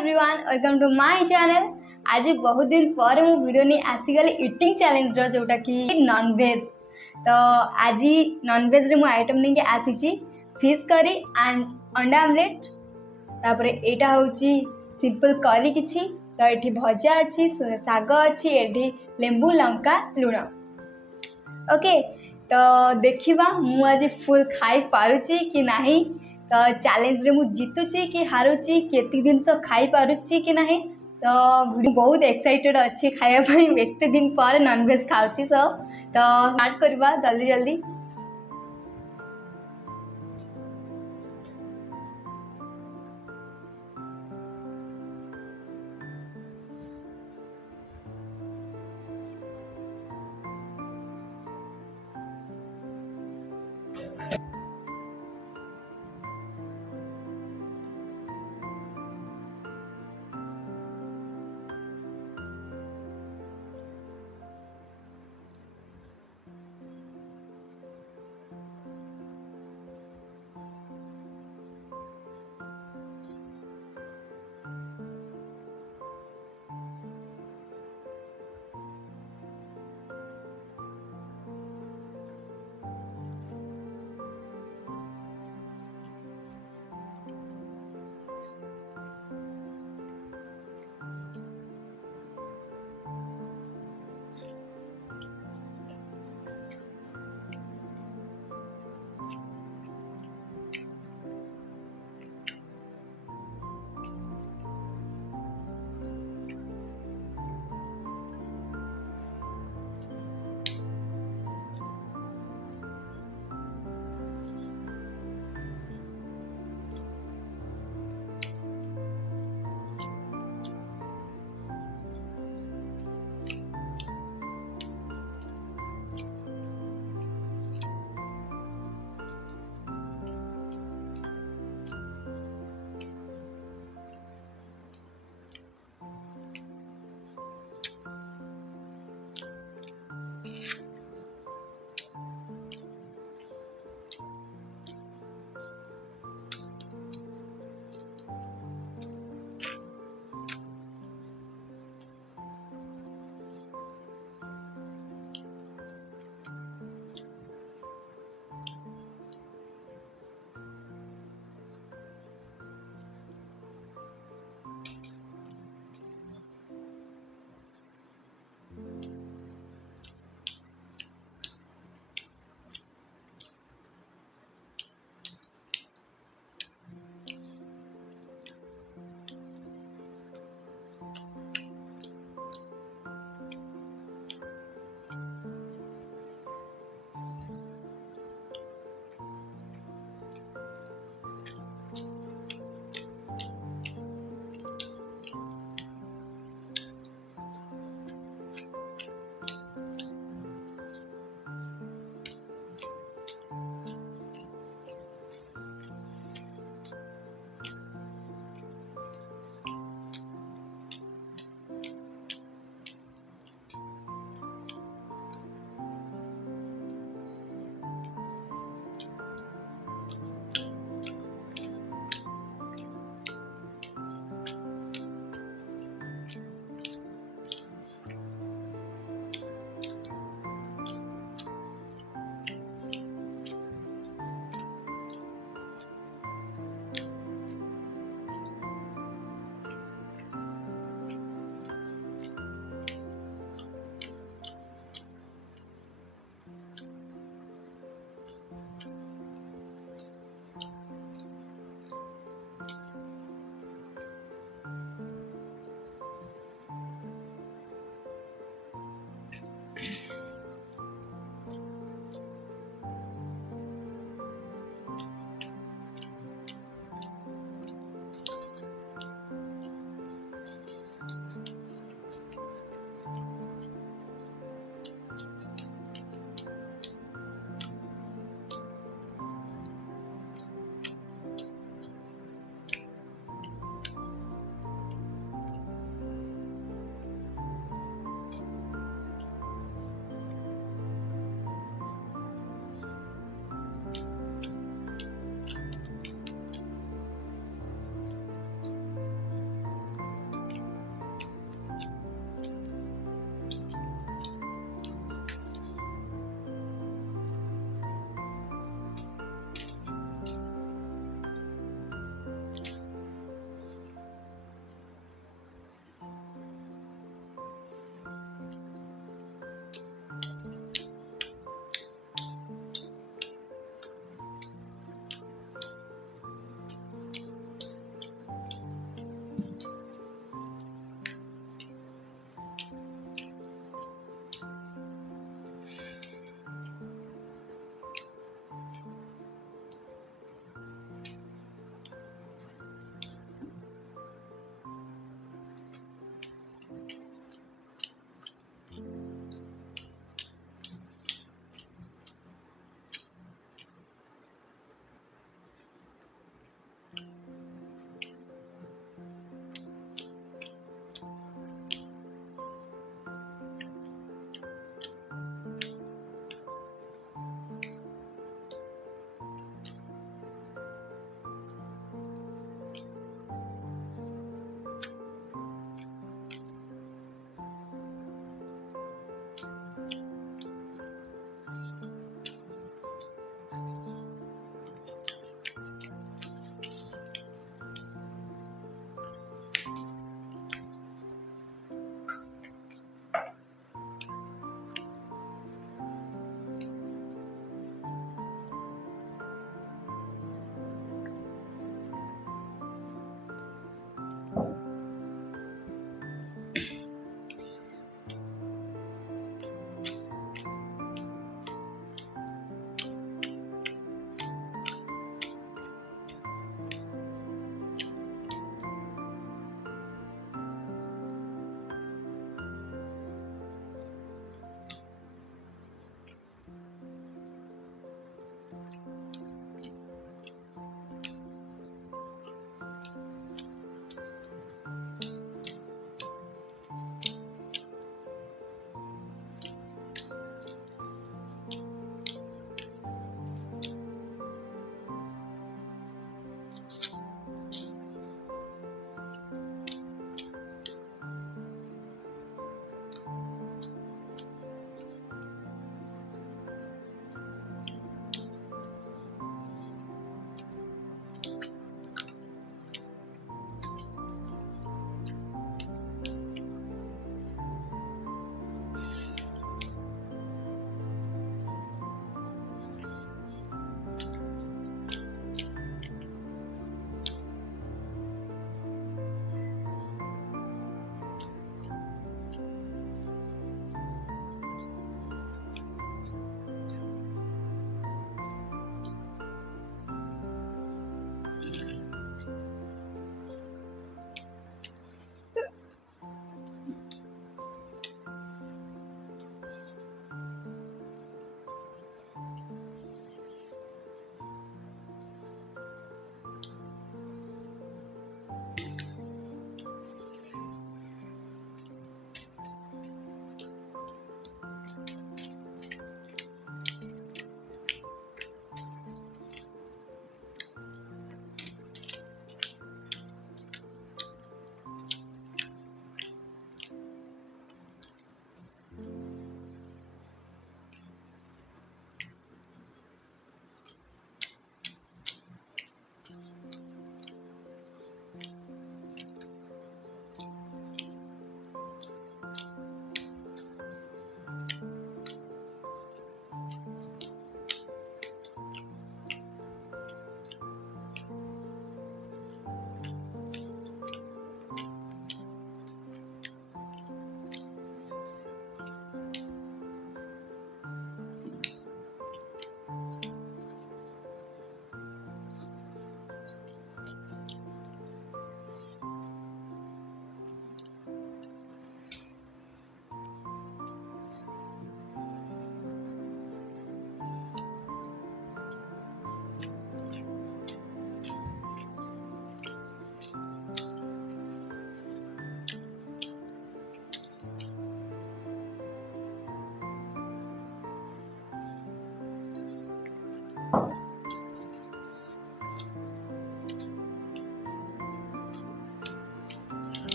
Everyone welcome to my channel. आज बहुत दिन पर मु वीडियो नहीं आसीगली इटिंग चैलेंज रो जोटा कि नॉनवेज। तो आज नॉनवेज रे मु आइटम नहीं आसी फिश करी एंड अंडा आमलेट। तापरे एटा होची सिंपल करी किछि। तो एठी भजा अछि, साग अछि, एठी लेंबू लंका लुण। ओके तो देखिबा मु आज फुल खाई पारुची कि नाही। तो चैलेंज रे मु जीतुची कि हारुची, केति दिन सो खाई पारुची कि नाही। तो वीडियो बहुत एक्साइटेड अच्छी खाया पई एते दिन पर नॉनवेज खाउची। तो स्टार्ट करबा जल्दी जल्दी।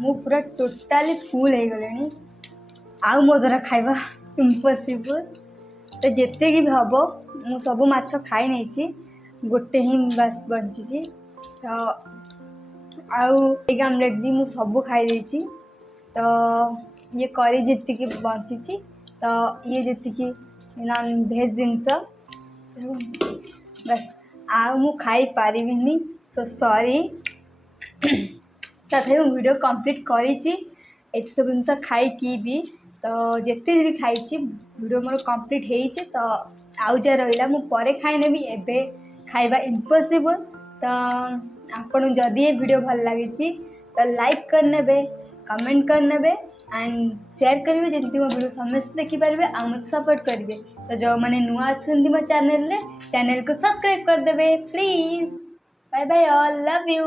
मु पूरा टोटाली फुल हो गले आउ मो द्वारा खाइबा इम्पॉसिबल। तो जिते भी हम मु सब माछ खाई नहीं गोटे ही बस बची। तो आउ एग आमलेट भी मु सब खाई देछि। तो ये करी जी बची तो ये जी नॉन भेज जिनस बस आउ मु खाई पारिबिनी सो सॉरी। तथा वीडियो कंप्लीट करी सब जिनस खाई भी तो जिते भी खाई वीडियो मोर कंप्लीट हो तो आउ जा रहा मु परे खाई नेबी एबे खाइबा इम्पॉसिबल। तो आपन जदि ये वीडियो भल लगी तो लाइक करने कमेंट करने एंड शेयर करेंगे जमी मो वीडियो समस्त देखिपारे आ मत सपोर्ट करेंगे। तो जो मैंने नुआ अच्छा मो चैनल को सब्सक्राइब करदे please. Bye bye all love you.